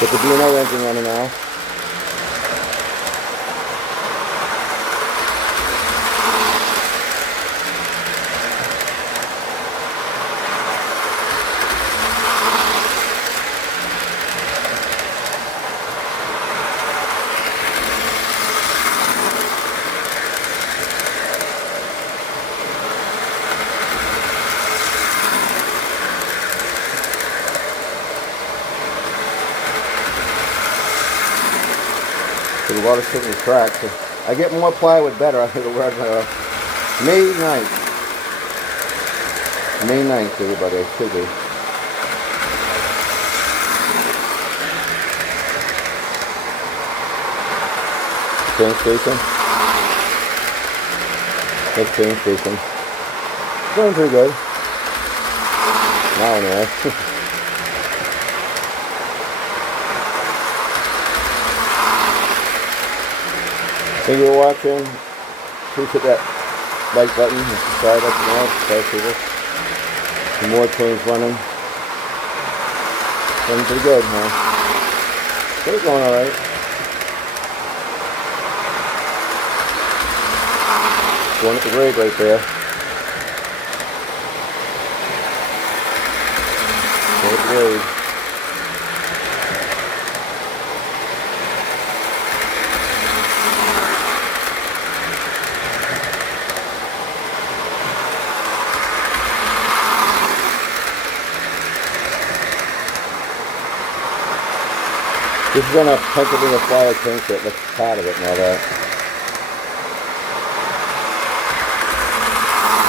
Get the B&O engine running now. So the water's hitting the crack. So I get more plywood better. I think it'll run May 9th. May 9th, everybody. I should be. Train station. Next train station. Going pretty good. Now anyway. Thank you for watching. Please hit that like button and subscribe up and out. Some more trains running. Running pretty good, huh? But it's going alright. Going at the grade right there. Going at the grade. This is on a Pennsylvania Flyer train set. Looks part of it and all that.